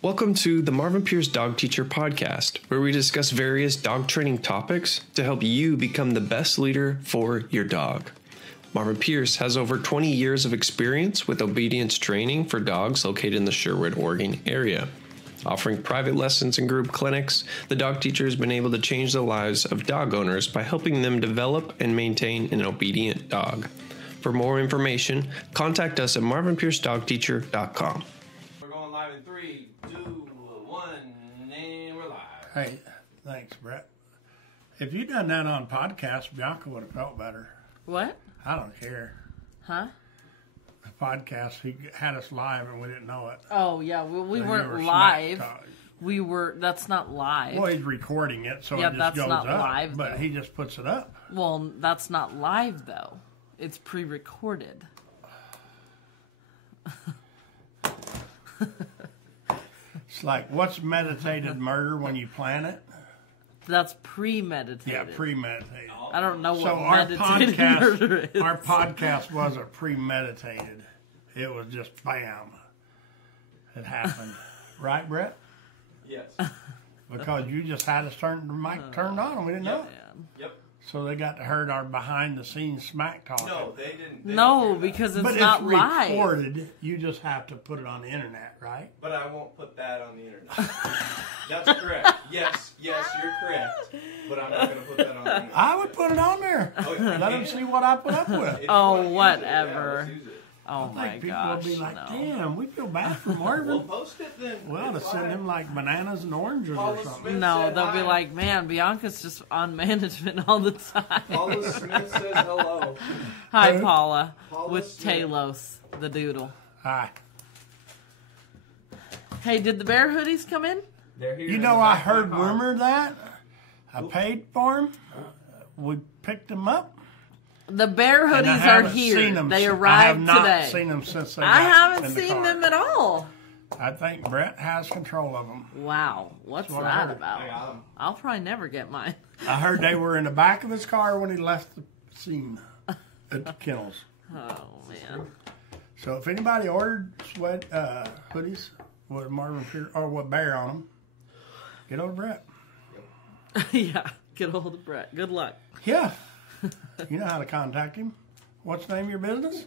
Welcome to the Marvin Pierce Dog Teacher Podcast, where we discuss various dog training topics to help you become the best leader for your dog. Marvin Pierce has over 20 years of experience with obedience training for dogs located in the Sherwood, Oregon area. Offering private lessons and group clinics, the dog teacher has been able to change the lives of dog owners by helping them develop and maintain an obedient dog. For more information, contact us at marvinpiercedogteacher.com. We're going live in 3, 2, 1, and we're live. Hey, thanks, Brett. If you'd done that on podcast, Bianca would have felt better. What? I don't care. Huh? The podcast, he had us live and we didn't know it. Oh, yeah. We So you weren't were live. smack talk. That's not live. Well, he's recording it, so Yeah, it just that's goes not up. live, but though. he just puts it up. Well, that's not live, though. It's pre-recorded. It's like, what's meditated murder when you plan it? That's premeditated. Yeah, premeditated. I don't know what So our meditated murder podcast, is. our podcast wasn't premeditated. It was just bam. It happened. Right, Brett? Yes. Because you just had us turn the mic turned on and we didn't know it. Man. Yep. So they got to hear our behind-the-scenes smack talk. No, they didn't. They No, don't hear that. because it's but not it's live. recorded. You just have to put it on the internet, right? But I won't put that on the internet. That's correct. Yes, you're correct. But I'm not going to put that on the internet. I would put it on there. Oh, you Let them can. see what I put up with. If you Oh, wanna use it, whatever. let's use it. Oh, I my think people gosh. will be like, no. damn, we feel bad for We'll Marvin. post it then. Well, to It's send live. him like bananas and oranges or Paula something. Smith No, said they'll be hi. like, man, Bianca's just on management all the time. Paula Smith says hello. Hi, Who? Paula. Paula With Smith. Talos, the doodle. Hi. Hey, did the bear hoodies come in? They're here. You in know, the I back of my heard car. rumor that I paid for them. We picked them up. The bear And I hoodies are haven't here. seen them. They I have arrived not today. seen them since they I got haven't in the seen car. them at all. I think Brett has control of them. Wow, what's That's what I that heard. about? I got 'em. I'll probably never get mine. I heard they were in the back of his car when he left the scene at the kennels. Oh man. So if anybody ordered sweat hoodies with Marvin Pierce or with Bear on them, get over Brett. Yeah, get a hold of Brett. Good luck. Yeah, you know how to contact him. What's the name of your business?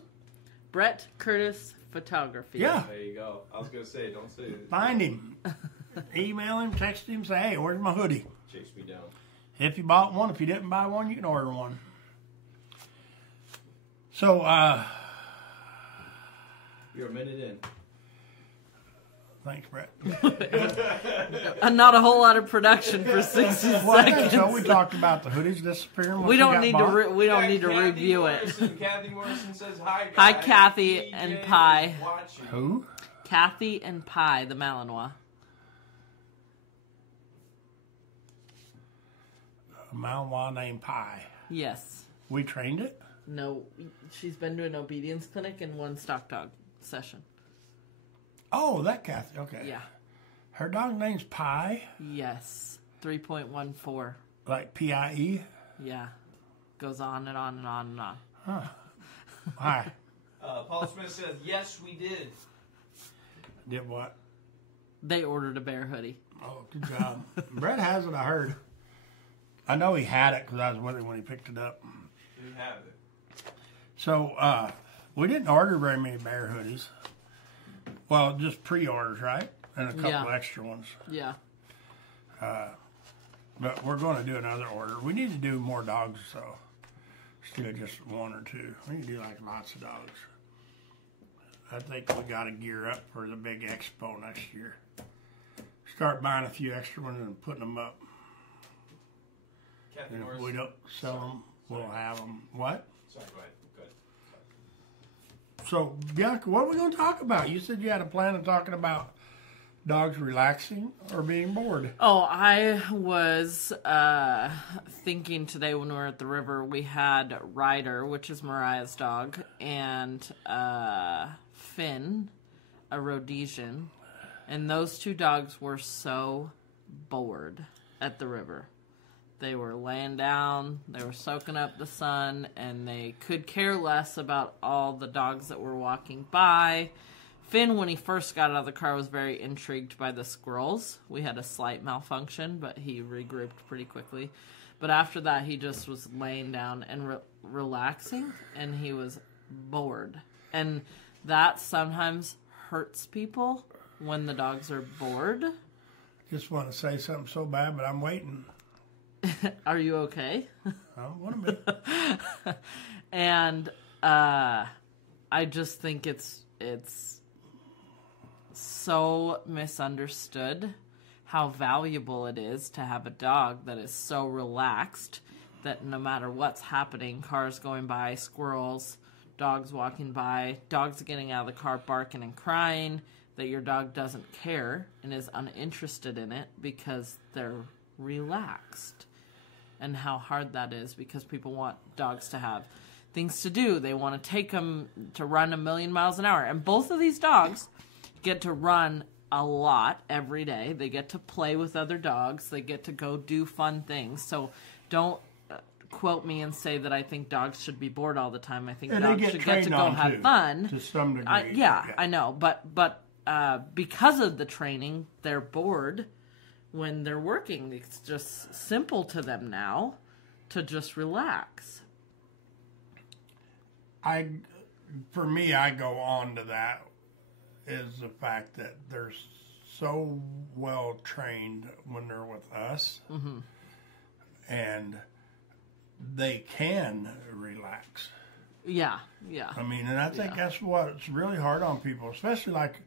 Brett Curtis Photography. Yeah, There you go. I was going to say, don't say it. find him, email him, text him, say, hey, where's my hoodie? Chase me down. If you bought one, if you didn't buy one, you can order one. So, You're a minute in. thanks, Brett. And not a whole lot of production for 60 Well, I think seconds. so. We talked about the hoodies disappearing. what We you don't got need bought. to. We don't Yeah, need to Kathy review it. Morrison. Kathy Morrison says hi. Guys. Hi, Kathy DJ and is Pi. watching. Who? Kathy and Pi, the Malinois. A Malinois named Pie. Yes. We trained it. No, she's been to an obedience clinic and one stock dog session. Oh, that Kathy. Okay. Yeah. Her dog name's Pie, Yes. 3.14. like P-I-E. Yeah. Goes on and on and on and on. Hi. Paul Smith says, yes, we did. Did what? They ordered a bear hoodie. Oh, good job. Brett has it, I heard. I know he had it because I was with him when he picked it up. We have it. So, we didn't order very many bear hoodies. Well, just pre-orders, right? And a couple Yeah. extra ones. Yeah. But we're going to do another order. We need to do more dogs, so instead of just one or two. We need to do like lots of dogs. I think we got to gear up for the big expo next year. Start buying a few extra ones and putting them up. Kathy And if Morrison. we don't sell them, we'll have them. What? Sorry, go ahead. Go ahead. So, Bianca, what are we going to talk about? You said you had a plan of talking about dogs relaxing or being bored. Oh, I was thinking today when we were at the river, we had Ryder, which is Mariah's dog, and Finn, a Rhodesian, and those two dogs were so bored at the river. They were laying down, they were soaking up the sun, and they could care less about all the dogs that were walking by. Finn, when he first got out of the car, was very intrigued by the squirrels. We had a slight malfunction, but he regrouped pretty quickly. But after that, he just was laying down and relaxing, and he was bored. And that sometimes hurts people when the dogs are bored. Just want to say something so bad, but I'm waiting. Are you okay? I don't want to be. And I just think it's so misunderstood how valuable it is to have a dog that is so relaxed that no matter what's happening, cars going by, squirrels, dogs walking by, dogs getting out of the car barking and crying, that your dog doesn't care and is uninterested in it because they're relaxed. And how hard that is because people want dogs to have things to do. They want to take them to run 1,000,000 miles an hour. And both of these dogs get to run a lot every day. They get to play with other dogs. They get to go do fun things. So don't quote me and say that I think dogs should be bored all the time. I think dogs should get to go have fun. To some degree. I know. But because of the training, they're bored when they're working. It's just simple to them now to just relax. For me, I go on to that is the fact that they're so well trained when they're with us, and they can relax. Yeah. I mean, and I think that's what's really hard on people, especially like,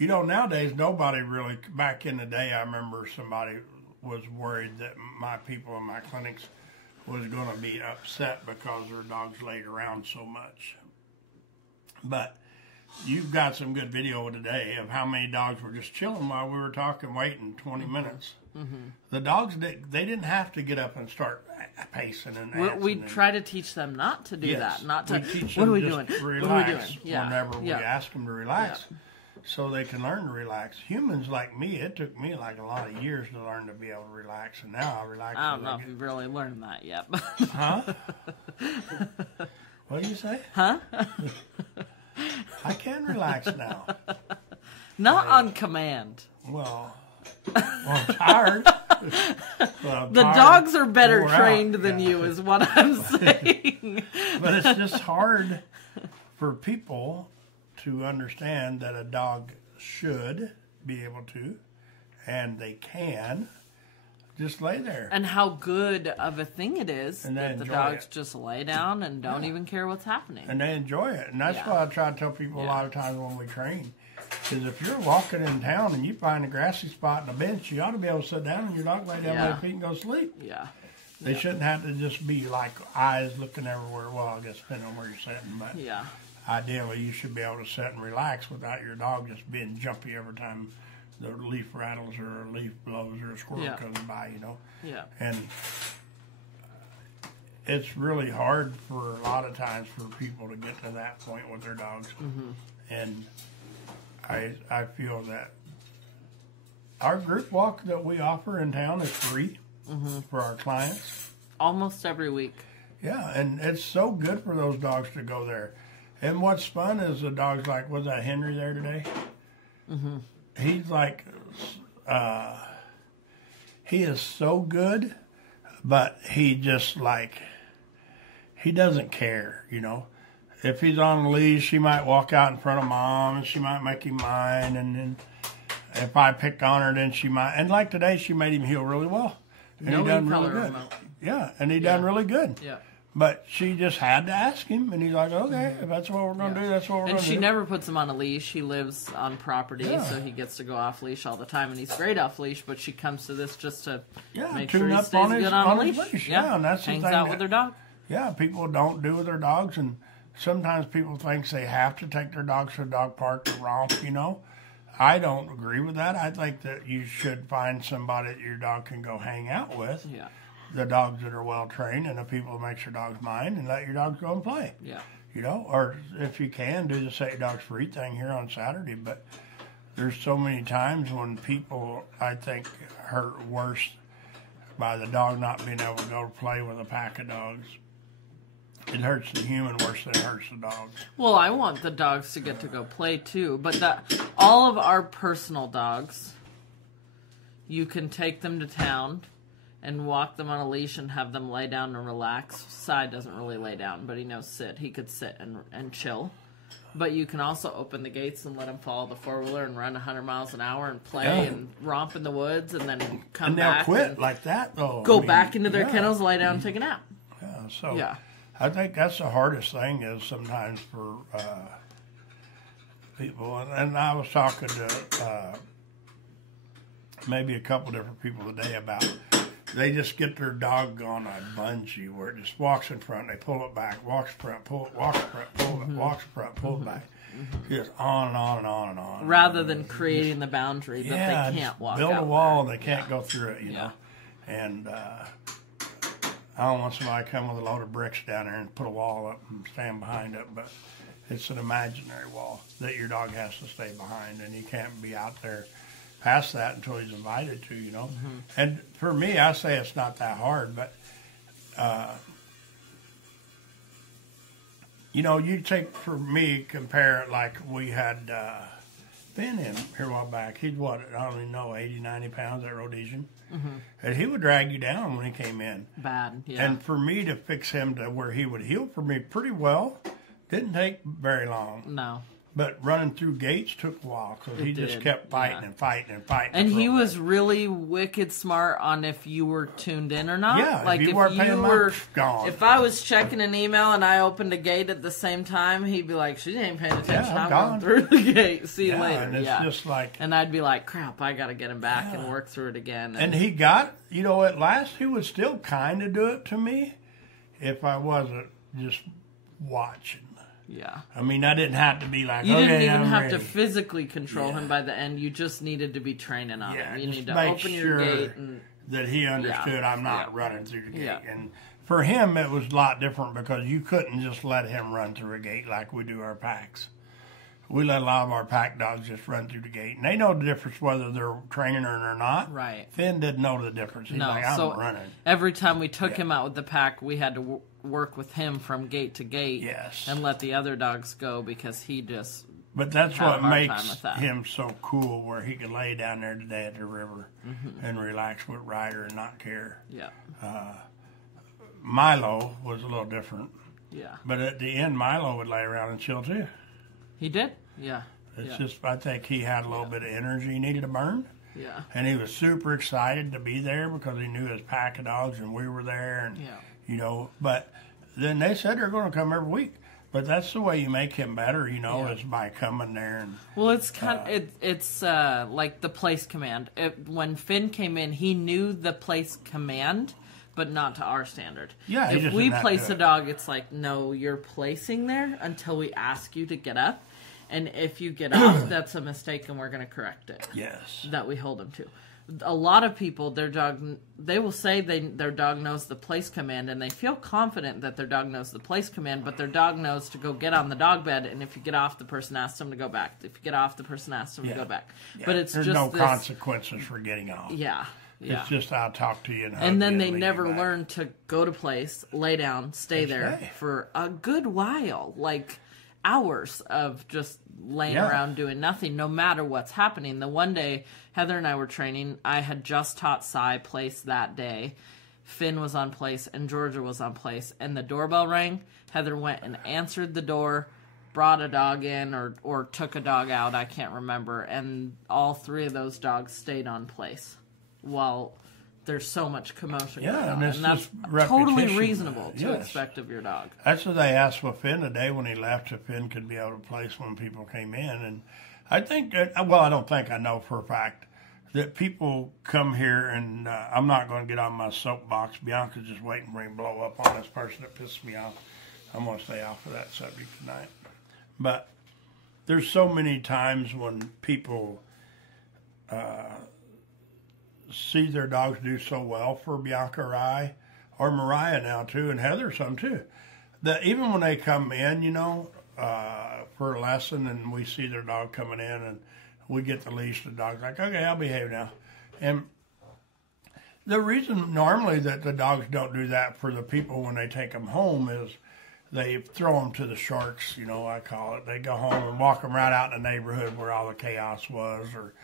nowadays nobody really. Back in the day, I remember somebody was worried that my people in my clinics was going to be upset because their dogs laid around so much. But you've got some good video today of how many dogs were just chilling while we were talking, waiting 20 minutes. The dogs, they didn't have to get up and start pacing and dancing. We try to teach them not to do that. Not to, teach what them are we just doing? Relax what are we doing? Yeah. whenever we ask them to relax. Yeah. So they can learn to relax. Humans like me, it took me like a lot of years to learn to be able to relax, and now I relax. I don't know if you've really learned that yet. Huh? What do you say? Huh? I can relax now. Not on command. Well, I'm tired. The dogs are better trained than you, is what I'm saying. But it's just hard for people to understand that a dog should be able to, and they can, just lay there. And how good of a thing it is that the dogs just lay down and don't even care what's happening. And they enjoy it. And that's what I try to tell people a lot of times when we train. Is if you're walking in town and you find a grassy spot and a bench, you ought to be able to sit down and your dog lay down on their feet and go to sleep. Yeah. They shouldn't have to just be like eyes looking everywhere. Well, I guess depending on where you're sitting, but ideally you should be able to sit and relax without your dog just being jumpy every time the leaf rattles or a leaf blows or a squirrel comes by, Yeah. And it's really hard for a lot of times for people to get to that point with their dogs. And I feel that our group walk that we offer in town is free for our clients. Almost every week. Yeah, and it's so good for those dogs to go there. And what's fun is the dog's like, was that Henry there today? He's like, he is so good, but he just like, he doesn't care, If he's on a leash, she might walk out in front of mom and she might make him mine. And then if I pick on her, then she might. And like today, she made him heal really well. And he done really good. Yeah, and he done really good. Yeah. But she just had to ask him, and he's like, okay, if that's what we're going to do, that's what we're going to do. And she never puts him on a leash. He lives on property, so he gets to go off leash all the time, and he's great off leash, but she comes to this just to make sure he stays good on a leash. Yeah, and that's the Hangs thing out with her dog. Yeah, people don't do with their dogs, and sometimes people think they have to take their dogs to a dog park to romp, I don't agree with that. I think that you should find somebody that your dog can go hang out with. Yeah. The dogs that are well trained and the people that make your dogs mind, and let your dogs go and play. Yeah. Or if you can, do the Set Your Dogs Free thing here on Saturday. But there's so many times when people, I think, hurt worse by the dog not being able to go play with a pack of dogs. it hurts the human worse than it hurts the dogs. Well, I want the dogs to get to go play too, but all of our personal dogs, you can take them to town and walk them on a leash and have them lay down and relax. Cy doesn't really lay down, but he knows sit. He could sit and chill. But you can also open the gates and let them follow the four-wheeler and run 100 miles an hour and play and romp in the woods and then come back. And they'll quit like that, though. Go back into their kennels, lay down, and take a nap. Yeah, I think that's the hardest thing is sometimes for people. And I was talking to maybe a couple different people today about they just get their dog on a bungee where it just walks in front, they pull it back, walks front, pull it, walks front, pull it, walks front, pull it back. Just on and on and on and on. Rather than creating the boundary that they can't walk build out a wall there. and they can't go through it, you know. And I don't want somebody to come with a load of bricks down there and put a wall up and stand behind it, but it's an imaginary wall that your dog has to stay behind, and you can't be out there past that until he's invited to, you know. And for me, I say it's not that hard, but you know, you take, for me, compare it like we had Finn in here a while back. He'd, what, I don't even know, 80, 90 pounds at Rhodesian. And he would drag you down when he came in. Bad, yeah. And for me to fix him to where he would heal for me pretty well, didn't take very long. No. But running through gates took a while because he just kept fighting and fighting and fighting. And he was really wicked smart on if you were tuned in or not. Yeah, like if you weren't paying gone. If I was checking an email and I opened a gate at the same time, he'd be like, "She ain't paying attention. I'm going through the gate. See you later." And it's just like, and I'd be like, "Crap, I got to get him back and work through it again." And he got, you know, at last he would still kind of do it to me if I wasn't just watching. Yeah. I mean, I didn't have to be like, you didn't even I'm have ready. to physically control him by the end. You just needed to be training on him. You just need to make open sure your gate and that he understood I'm not running through the gate. Yeah. And for him, it was a lot different because you couldn't just let him run through a gate like we do our packs. We let a lot of our pack dogs just run through the gate, and they know the difference whether they're training or not. Right. Finn didn't know the difference. He's like, I'm running. Every time we took him out with the pack, we had to work with him from gate to gate and let the other dogs go because he just But that's had a what hard makes time with that. him so cool, where he could lay down there today at the river and relax with Ryder and not care. Yeah. Milo was a little different. Yeah. But at the end, Milo would lay around and chill too. He did? Yeah. It's just, I think he had a little bit of energy he needed to burn. Yeah. And he was super excited to be there because he knew his pack of dogs and we were there. And, you know, but then they said they're going to come every week. But that's the way you make him better, you know, is by coming there. And well, it's kind of, it's like the place command. When Finn came in, he knew the place command, but not to our standard. Yeah, if we place a dog, it's like, no, you're placing there until we ask you to get up. And if you get off, that's a mistake, and we're going to correct it. Yes. That we hold them to. A lot of people, their dog, they will say their dog knows the place command, and they feel confident that their dog knows the place command, but their dog knows to go get on the dog bed, and if you get off, the person asks them to go back. If you get off, the person asks them to go back. Yeah. But it's There's just no consequences for getting off. Yeah. It's just I'll talk to you and hug and then you they leave never you back. learn to go to place, lay down, stay there for a good while, like hours of just laying around doing nothing, no matter what's happening. The one day Heather and I were training, I had just taught Cy place that day. Finn was on place and Georgia was on place, and the doorbell rang. Heather went and answered the door, brought a dog in or took a dog out, I can't remember, and all three of those dogs stayed on place while there's so much commotion going on. And that's totally reasonable to expect of your dog. That's what they asked with Finn today when he left, if Finn could be able to place when people came in. And I think, well, I don't think, I know for a fact that people come here, and I'm not going to get on my soapbox. Bianca's just waiting for me to blow up on this person that pisses me off. I'm going to stay off of that subject tonight. But there's so many times when people see their dogs do so well for Bianca or I, or Mariah now too, and Heather some too, that even when they come in, you know, for a lesson, and we see their dog coming in, and we get the leash, the dog's like, okay, I'll behave now. And the reason normally that the dogs don't do that for the people when they take them home is they throw them to the sharks, I call it. They go home and walk them right out in the neighborhood where all the chaos was, or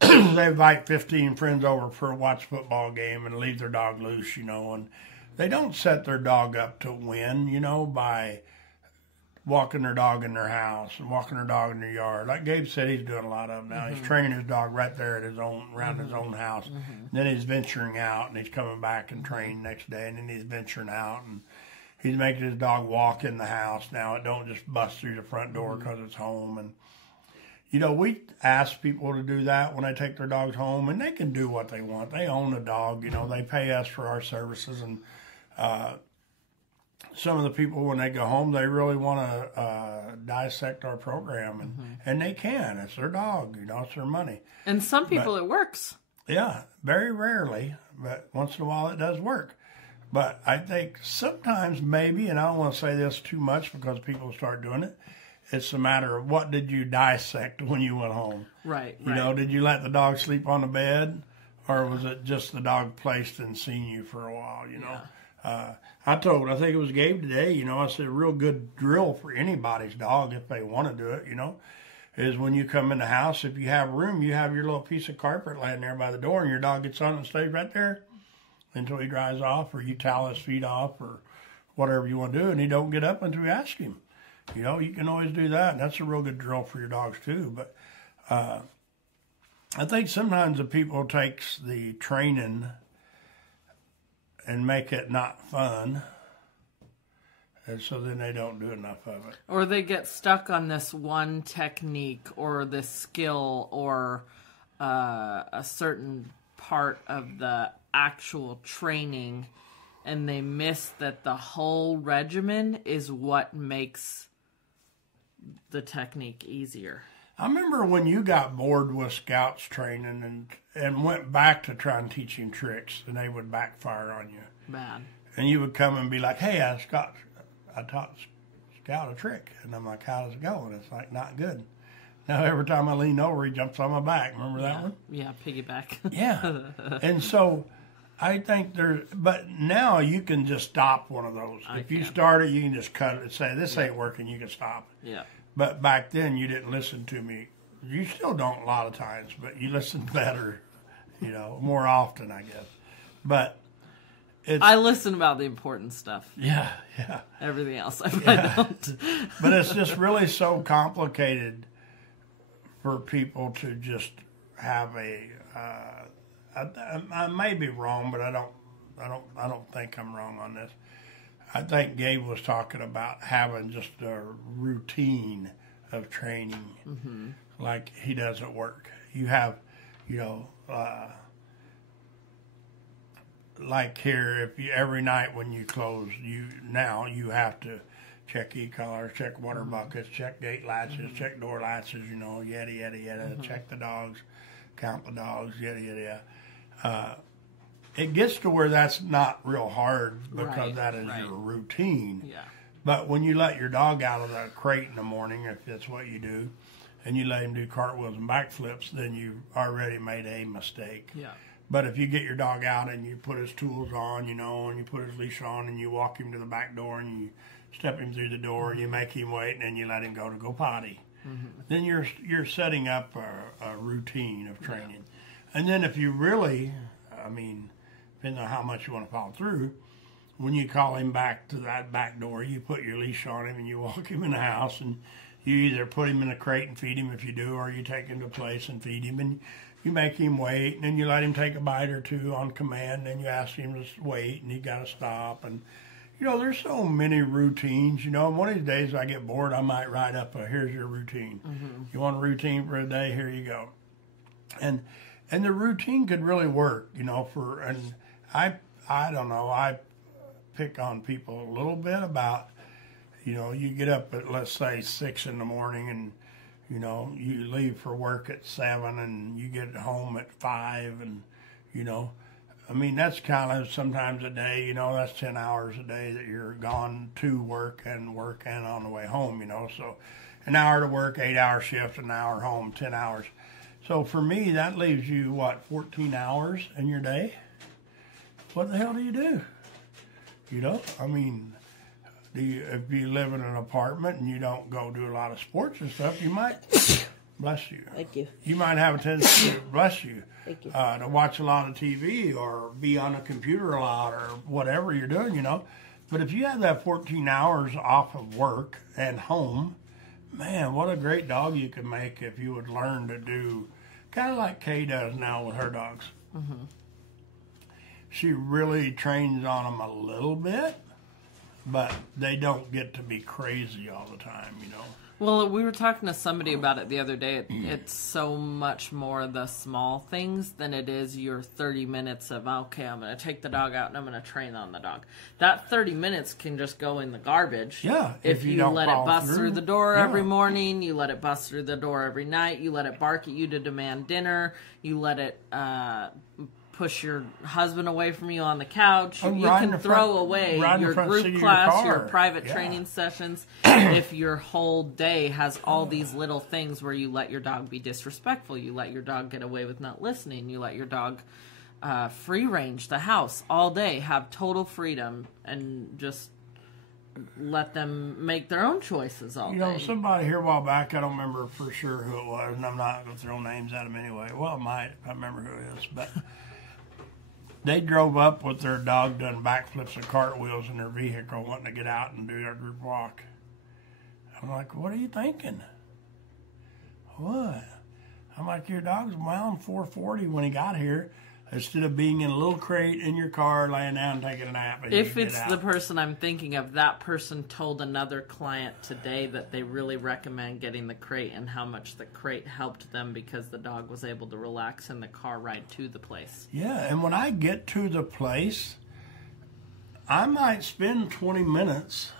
they invite 15 friends over for a watch football game and leave their dog loose, and they don't set their dog up to win, by walking their dog in their house and walking their dog in their yard. Like Gabe said, he's doing a lot of them now. He's training his dog right there at around his own house. Then he's venturing out, and he's coming back and training next day, and then he's venturing out, and he's making his dog walk in the house now. It don't just bust through the front door because it's home. And, we ask people to do that when they take their dogs home, and they can do what they want. They own a dog, they pay us for our services. And some of the people, when they go home, they really want to dissect our program. And they can. It's their dog, it's their money. And some people, it works. Yeah, very rarely, but once in a while it does work. But I think sometimes maybe, and I don't want to say this too much because people start doing it, it's a matter of what did you dissect when you went home. Right. Did you let the dog sleep on the bed, or was it just the dog placed and seen you for a while, Yeah. I think it was Gabe today, I said a real good drill for anybody's dog if they want to do it, is when you come in the house, if you have room, you have your little piece of carpet laying there by the door, and your dog gets on and stays right there until he dries off, or you towel his feet off, or whatever you want to do, and he don't get up until you ask him. You can always do that, and that's a real good drill for your dogs too. But I think sometimes the people takes the training and make it not fun, and so then they don't do enough of it. Or they get stuck on this one technique or this skill or a certain part of the actual training, and they miss that the whole regimen is what makes the technique easier. I remember when you got bored with scouts training and went back to try and teach him tricks, and they would backfire on you. Bad. And you would come and be like, hey, I taught Scout a trick. And I'm like, how does it go? And it's like, not good. Now, every time I lean over, he jumps on my back. Remember that one? Yeah, piggyback. Yeah. And so I think but now you can just stop one of those. If you start it, you can just cut it and say, this ain't working, you can stop it. Yeah. But back then, you didn't listen to me. You still don't a lot of times, but you listen better, more often, I guess. But I listen about the important stuff. Yeah. Everything else, I don't. But it's just really so complicated for people to just have I may be wrong, but I don't think I'm wrong on this. I think Gabe was talking about having just a routine of training, like he does at work. You have, like here, every night when you close, you have to check e-collars, check water buckets, check gate latches, check door latches, yada, yada, yada, check the dogs, count the dogs, yada, yada, yada. It gets to where that's not real hard because that is your routine. Yeah. But when you let your dog out of the crate in the morning, if that's what you do, and you let him do cartwheels and backflips, then you've already made a mistake. Yeah. But if you get your dog out and you put his tools on, and you put his leash on, and you walk him to the back door, and you step him through the door, you make him wait, and then you let him go potty, then you're setting up a routine of training. And then if you really, depending on how much you want to follow through, when you call him back to that back door, you put your leash on him and you walk him in the house, and you either put him in a crate and feed him if you do, or you take him to a place and feed him, and you make him wait, and then you let him take a bite or two on command, and then you ask him to wait, and he got to stop. And, there's so many routines, and one of these days I get bored, I might write up here's your routine. You want a routine for a day? Here you go. And the routine could really work, and I don't know, I pick on people a little bit about, you get up at, let's say, 6 in the morning, and, you leave for work at 7, and you get home at 5, and, that's kind of sometimes a day, that's 10 hours a day that you're gone to work and on the way home, so an hour to work, 8-hour shift, an hour home, 10 hours. So for me, that leaves you, 14 hours in your day? What the hell do you do? If you live in an apartment and you don't go do a lot of sports and stuff, you might, bless you. Thank you. You might have a tendency to, bless you, Thank you. To watch a lot of TV or be on a computer a lot or whatever you're doing, you know. But if you have that 14 hours off of work and home, man, what a great dog you could make if you would learn to do, kind of like Kay does now with her dogs. Mm-hmm. She really trains on them a little bit, but they don't get to be crazy all the time, you know. Well, we were talking to somebody about it the other day. It's so much more the small things than it is your 30 minutes of, okay, I'm going to take the dog out and I'm going to train on the dog. That 30 minutes can just go in the garbage. Yeah. If you let it bust through the door Yeah. every morning, you let it bust through the door every night, you let it bark at you to demand dinner, you let it push your husband away from you on the couch. You can throw away your group class, your private training sessions. If your whole day has all these little things where you let your dog be disrespectful, you let your dog get away with not listening, you let your dog free range the house all day, have total freedom, and just let them make their own choices all day. You know, somebody here a while back, I don't remember for sure who it was, and I'm not going to throw names at them anyway. Well, I might. I remember who it is, but they drove up with their dog doing backflips and cartwheels in their vehicle, wanting to get out and do their group walk. I'm like, what are you thinking? What? I'm like, your dog's mile 440 when he got here, instead of being in a little crate in your car, laying down and taking a nap. If it's the person I'm thinking of, that person told another client today that they really recommend getting the crate and how much the crate helped them because the dog was able to relax in the car ride to the place. Yeah, and when I get to the place, I might spend 20 minutes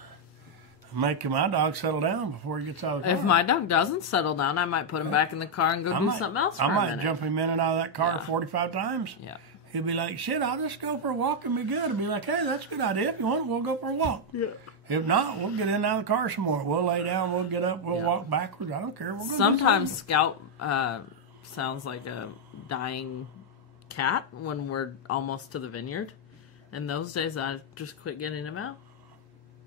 making my dog settle down before he gets out of the car. If my dog doesn't settle down, I might put him back in the car and go do something else for a minute. I might jump him in and out of that car 45 times. Yeah. He'll be like, shit, I'll just go for a walk and be good. I'll be like, hey, that's a good idea. If you want, we'll go for a walk. Yeah. If not, we'll get in and out of the car some more. We'll lay down, we'll get up, we'll walk backwards. I don't care. We'll go Sometimes Scout sounds like a dying cat when we're almost to the vineyard. And those days, I just quit getting him out.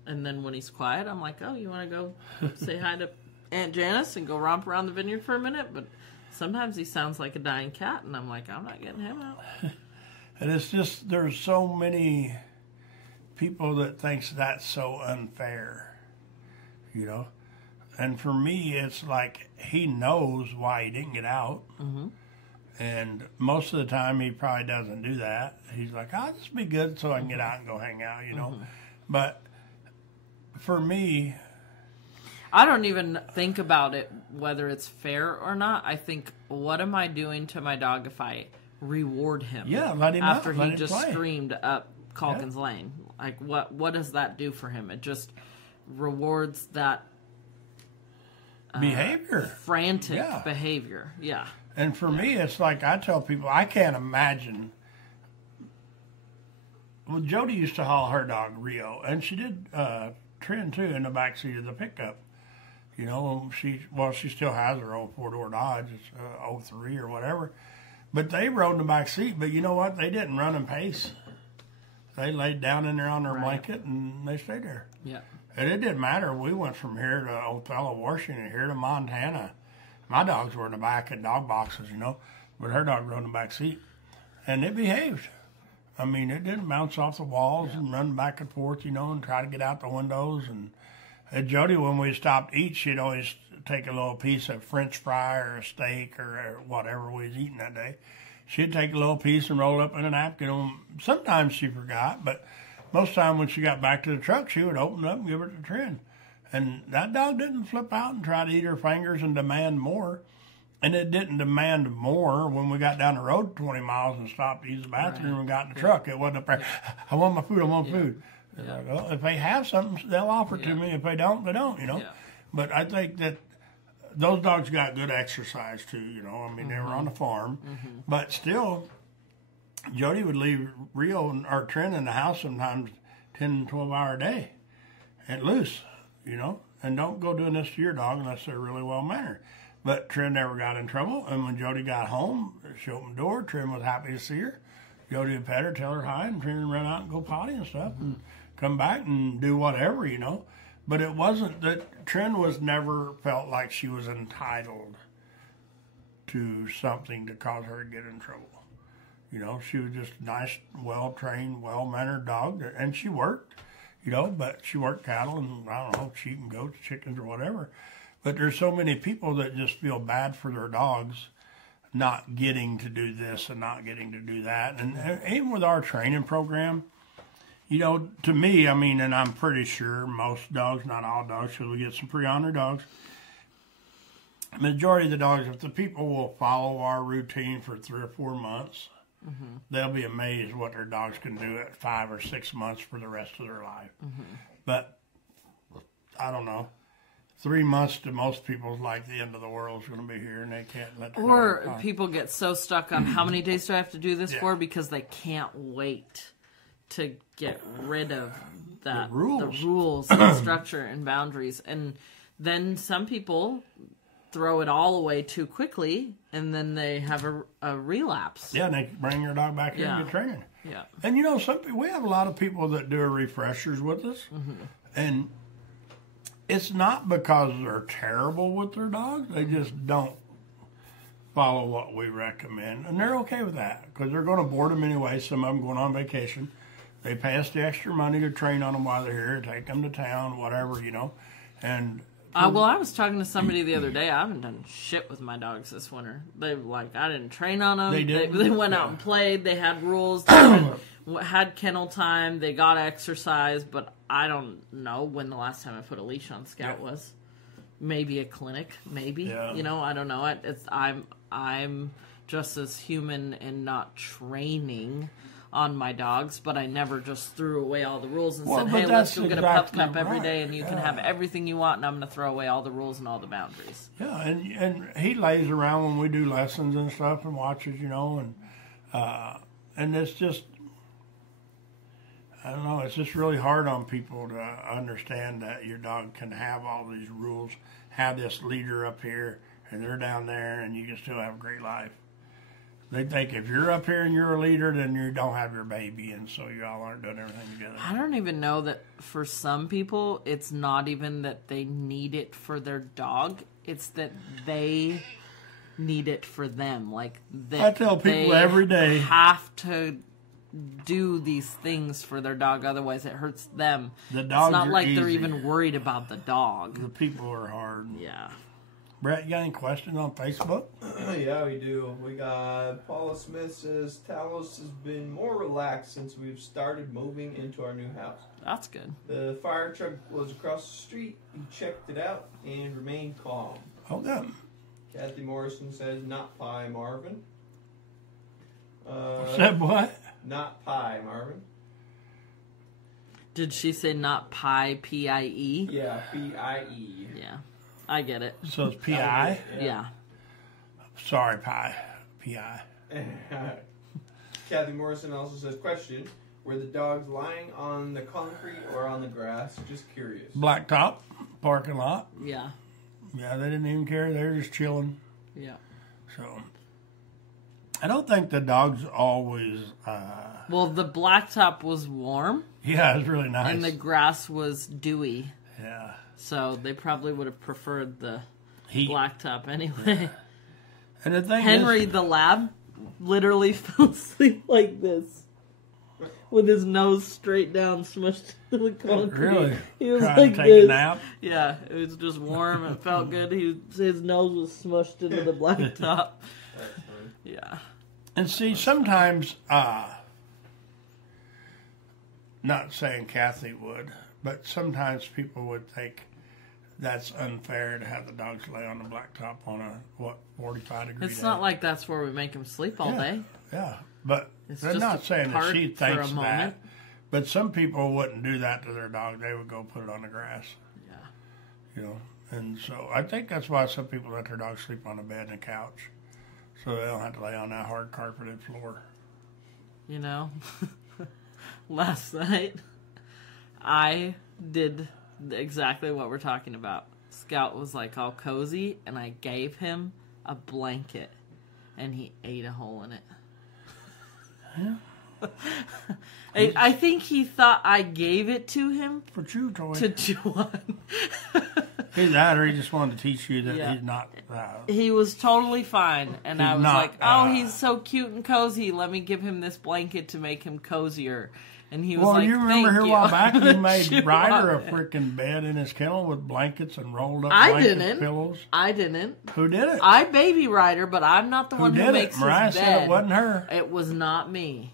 And then when he's quiet, I'm like, oh, you want to go say hi to Aunt Janice and go romp around the vineyard for a minute? But sometimes he sounds like a dying cat, and I'm like, I'm not getting him out. And it's just, there's so many people that thinks that's so unfair, you know? And for me, it's like he knows why he didn't get out. Mm-hmm. And most of the time, he probably doesn't do that. He's like, I'll just be good so I can get out and go hang out, you know? Mm-hmm. But for me, I don't even think about it whether it's fair or not. I think, what am I doing to my dog if I reward him? Yeah, let him after out, let he just play. screamed up Calkins Lane. Like, what does that do for him? It just rewards that behavior, frantic behavior. Yeah. And for me, it's like I tell people, I can't imagine. Well, Jody used to haul her dog Rio, and she did Trin too in the back seat of the pickup. You know, she still has her old 4-door Dodge. It's 03 or whatever. But they rode in the back seat. But you know what? They didn't run and pace. They laid down in there on their blanket and they stayed there. Yeah. And it didn't matter. We went from here to Othello, Washington, here to Montana. My dogs were in the back in dog boxes, you know, but her dog rode in the back seat. And it behaved. I mean, it didn't bounce off the walls and run back and forth, you know, and try to get out the windows. And Jody, when we stopped to eat, she'd always take a little piece of French fry or a steak or whatever we was eating that day. She'd take a little piece and roll it up in a napkin. Sometimes she forgot, but most of the time when she got back to the truck, she would open it up and give it to Trin. And that dog didn't flip out and try to eat her fingers and demand more. And it didn't demand more when we got down the road 20 miles and stopped to use the bathroom and got in the truck. It wasn't up there, I want my food, I want food. Yeah. Like, well, if they have something, they'll offer it to me. If they don't, they don't, you know. Yeah. But I think that those dogs got good exercise too, you know. I mean, they were on the farm. Mm-hmm. But still, Jody would leave Rio or Trin in the house sometimes 10, 12-hour a day at loose, you know. And don't go doing this to your dog unless they're really well-mannered. But Trin never got in trouble. And when Jody got home, she opened the door. Trin was happy to see her. Jody would pet her, tell her hi, and Trin would run out and go potty and stuff. And come back and do whatever, you know. But it wasn't that Trin was never felt like she was entitled to something to cause her to get in trouble. You know, she was just a nice, well-trained, well-mannered dog, and she worked, you know, but she worked cattle and, I don't know, sheep and goats, chickens or whatever. But there's so many people that just feel bad for their dogs not getting to do this and not getting to do that. And even with our training program, you know, to me, I mean, and I'm pretty sure most dogs, not all dogs, because we get some pretty honored dogs, majority of the dogs, if the people will follow our routine for 3 or 4 months, they'll be amazed what their dogs can do at 5 or 6 months for the rest of their life. But I don't know. 3 months to most people is like the end of the world is going to be here, and they can't let. Or people get so stuck on how many days do I have to do this for because they can't wait to get rid of that the rules and structure and boundaries, and then some people throw it all away too quickly, and then they have a relapse. Yeah, and they bring your dog back here and get training. Yeah. And you know, we have a lot of people that do refreshers with us, and it's not because they're terrible with their dogs. They just don't follow what we recommend, and they're okay with that because they're going to board them anyway. Some of them going on vacation. They pay us the extra money to train on them while they're here, take them to town, whatever, you know, and. Well, I was talking to somebody the other day. I haven't done shit with my dogs this winter. I didn't train on them. They went out and played. They had rules. They had kennel time. They got exercise. But I don't know when the last time I put a leash on Scout was. Maybe a clinic. Maybe. Yeah. You know, I don't know. I'm just as human and not training on my dogs, but I never just threw away all the rules and said, hey, let's go get a pup cup every day and you can have everything you want, and I'm going to throw away all the rules and all the boundaries. Yeah, and he lays around when we do lessons and stuff and watches, you know, and it's just, I don't know, it's just really hard on people to understand that your dog can have all these rules, have this leader up here, and they're down there, and you can still have a great life. They think if you're up here and you're a leader, then you don't have your baby, and so you all aren't doing everything together. I don't even know that for some people, it's not even that they need it for their dog. It's that they need it for them. Like I tell people every day, have to do these things for their dog, otherwise it hurts them. The dogs it's not like easy. They're even worried about the dog. The people are hard. Yeah. Brett, you got any questions on Facebook? Yeah, we do. We got Paula Smith says, Talos has been more relaxed since we've started moving into our new house. That's good. The fire truck was across the street. He checked it out and remained calm. Oh, good. Kathy Morrison says, not pie, Marvin. Said what? Not pie, Marvin. Did she say not pie, P-I-E? Yeah, P-I-E. Yeah. I get it. So it's P-I? Yeah. Sorry, pie. P-I. Kathy Morrison also says, question, were the dogs lying on the concrete or on the grass? Just curious. Blacktop, parking lot. Yeah. Yeah, they didn't even care. They were just chilling. Yeah. So, I don't think the dogs always... well, the blacktop was warm. Yeah, it was really nice. And the grass was dewy. Yeah. So they probably would have preferred the Heat. Blacktop anyway. Yeah. And the thing Henry, the lab, literally fell asleep like this, with his nose straight down, smushed to the concrete. Really? He was trying like to take this. a nap? Yeah, it was just warm. It felt good. His nose was smushed into the blacktop. Yeah. And see, sometimes, not saying Kathy would, but sometimes people would think that's unfair to have the dogs lay on the blacktop on a, 45-degree It's day. not like that's where we make them sleep all day. Yeah, but It's they're just not a saying that part she for a thinks that. moment. But some people wouldn't do that to their dog. They would go put it on the grass. Yeah. You know, and so I think that's why some people let their dogs sleep on the bed and the couch, so they don't have to lay on that hard carpeted floor. You know, last night I did exactly what we're talking about. Scout was like all cozy, and I gave him a blanket, and he ate a hole in it. Yeah. I think he thought I gave it to him For chew toy. to chew on. Either that or he just wanted to teach you that Yeah. he's not... He was totally fine, and I was not, like, "Oh, he's so cute and cozy. Let me give him this blanket to make him cozier." And he was well, like, you remember "Thank here a you." while back he made Chew Ryder on a it. freaking bed in his kennel with blankets and rolled up I blankets, didn't. pillows. I didn't. Who did it? I baby Ryder, but I'm not the Who one did who it? makes Mariah his said bed. it wasn't her. It was not me.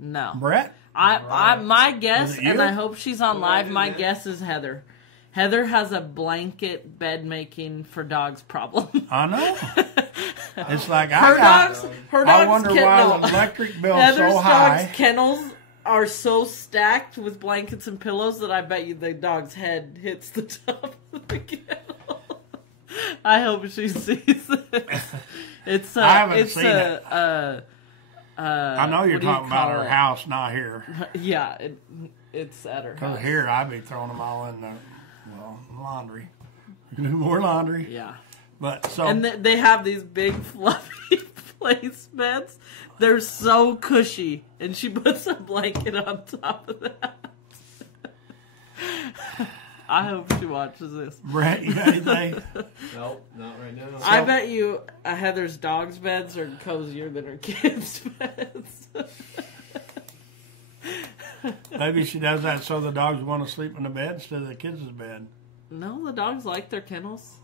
No. Brett? My guess, Was it you? and I hope she's on Well, I live. didn't My know. guess is Heather. Heather has a blanket bed making for dogs problem. I know. It's like Her I dogs. Her dogs. I wonder why the electric bill's Heather's so high. dogs' kennels are so stacked with blankets and pillows that I bet you the dog's head hits the top of the kennel. I hope she sees it. It's I haven't seen it. I know you're what do you talking about call her it? house, not here. Yeah, it's at her Because house. here I'd be throwing them all in the laundry. Do more laundry. Yeah. But so And they have these big fluffy place beds. They're so cushy, and she puts a blanket on top of that. I hope she watches this. Brett, you got anything? Nope, not right now. I bet you Heather's dog's beds are cozier than her kids' beds. Maybe she does that so the dogs want to sleep in the bed instead of the kids' bed. No, the dogs like their kennels.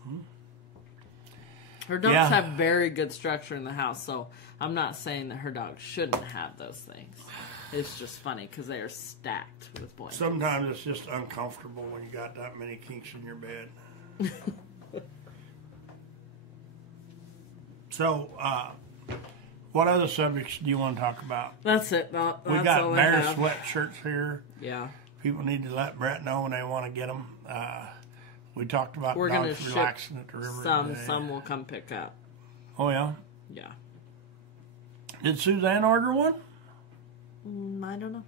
Her dogs Yeah. have very good structure in the house, so I'm not saying that her dogs shouldn't have those things. It's just funny because they are stacked with blankets. Sometimes it's just uncomfortable when you got that many kinks in your bed. So, what other subjects do you want to talk about? That's it. That's We got all I bear have. sweatshirts here. Yeah. People need to let Brett know when they want to get them. We talked about We're gonna dogs ship relaxing at the river today. Some will come pick up. Oh, yeah? Yeah. Did Suzanne order one? I don't know.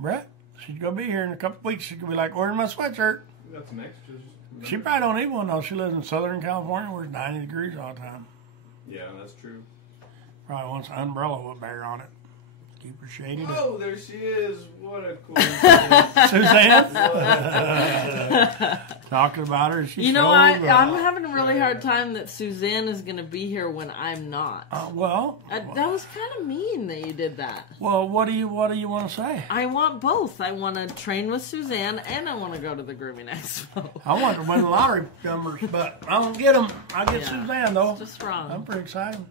Brett? She's going to be here in a couple weeks. She's going to be like, ordering my sweatshirt. We got some extras. She probably don't need one, though. She lives in Southern California where it's 90 degrees all the time. Yeah, that's true. Probably wants an umbrella with bear on it. Keep her shaded up. Oh, there she is. What a coincidence. Suzanne? Talking about her. She You know, showed, I'm having a really hard time that Suzanne is going to be here when I'm not. well, That was kind of mean that you did that. well, what do you want to say? I want both. I want to train with Suzanne, and I want to go to the grooming expo. I want to win the lottery numbers, but I don't get them. I get Yeah. Suzanne, though. It's just wrong. I'm pretty excited.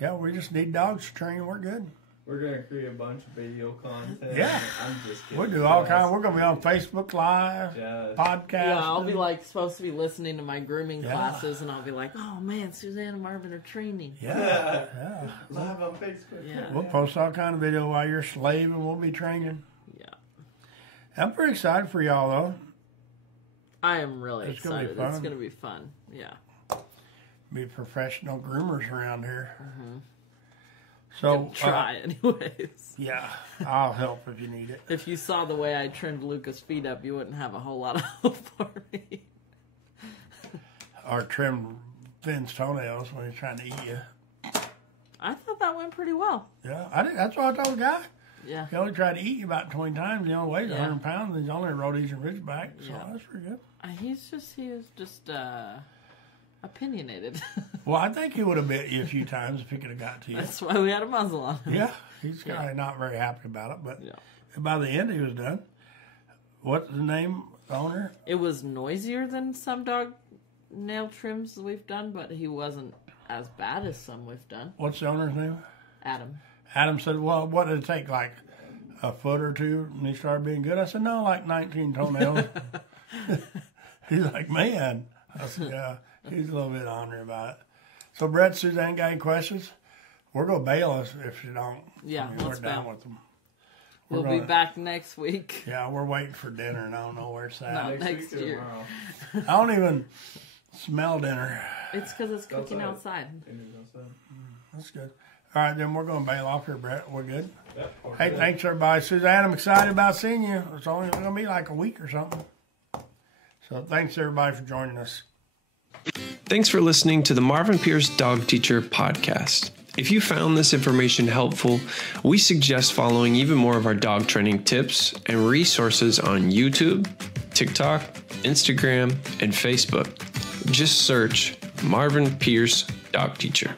Yeah, we just need dogs to train. We're good. We're going to create a bunch of video content. Yeah. I'm just kidding. We'll do all kinds. We're going to be on Facebook Live, Yes. podcast. Yeah, I'll be like supposed to be listening to my grooming Yeah. classes, and I'll be like, "Oh man, Suzanne and Marvin are training." Yeah. Live on Facebook. Yeah. We'll post all kind of video while you're slaving. We'll be training. Yeah, I'm pretty excited for y'all, though. I am really It's gonna be excited. It's fun. going to be fun. Yeah. Be professional groomers around here. Mm-hmm. So Try anyways. yeah, I'll help if you need it. If you saw the way I trimmed Lucas' feet up, you wouldn't have a whole lot of hope for me. Or trim Finn's toenails when he's trying to eat you. I thought that went pretty well. Yeah, that's what I told the guy. Yeah. He only tried to eat you about 20 times. He only weighs Yeah. 100 pounds. And he's only rode his ridgeback, so Yeah. that's pretty good. He was just opinionated. Well, I think he would have bit you a few times if he could have got to you. That's why we had a muzzle on him. Yeah, he's kind of not very happy about it, but Yeah. by the end he was done. What's the name, the owner? It was noisier than some dog nail trims we've done, but he wasn't as bad as some we've done. What's the owner's name? Adam. Adam said, well, what did it take, like a foot or two, and he started being good? I said, no, like 19 toenails. He's like, man. I said, yeah, he's a little bit ornery about it. So, Brett, Suzanne, got any questions? We're going to bail us if you don't. Yeah, we're let's done bail. with them. We'll gonna- be back next week. Yeah, we're waiting for dinner, and I don't know where it's at. No. Next Next week or year. tomorrow. I don't even smell dinner. It's because it's cooking outside. That's good. All right, then we're going to bail off here, Brett. We're good. Yep, Hey, thanks, everybody. Suzanne, I'm excited about seeing you. It's only going to be like a week or something. So thanks, everybody, for joining us. Thanks for listening to the Marvin Pierce Dog Teacher Podcast. If you found this information helpful, we suggest following even more of our dog training tips and resources on YouTube, TikTok, Instagram, and Facebook. Just search Marvin Pierce Dog Teacher.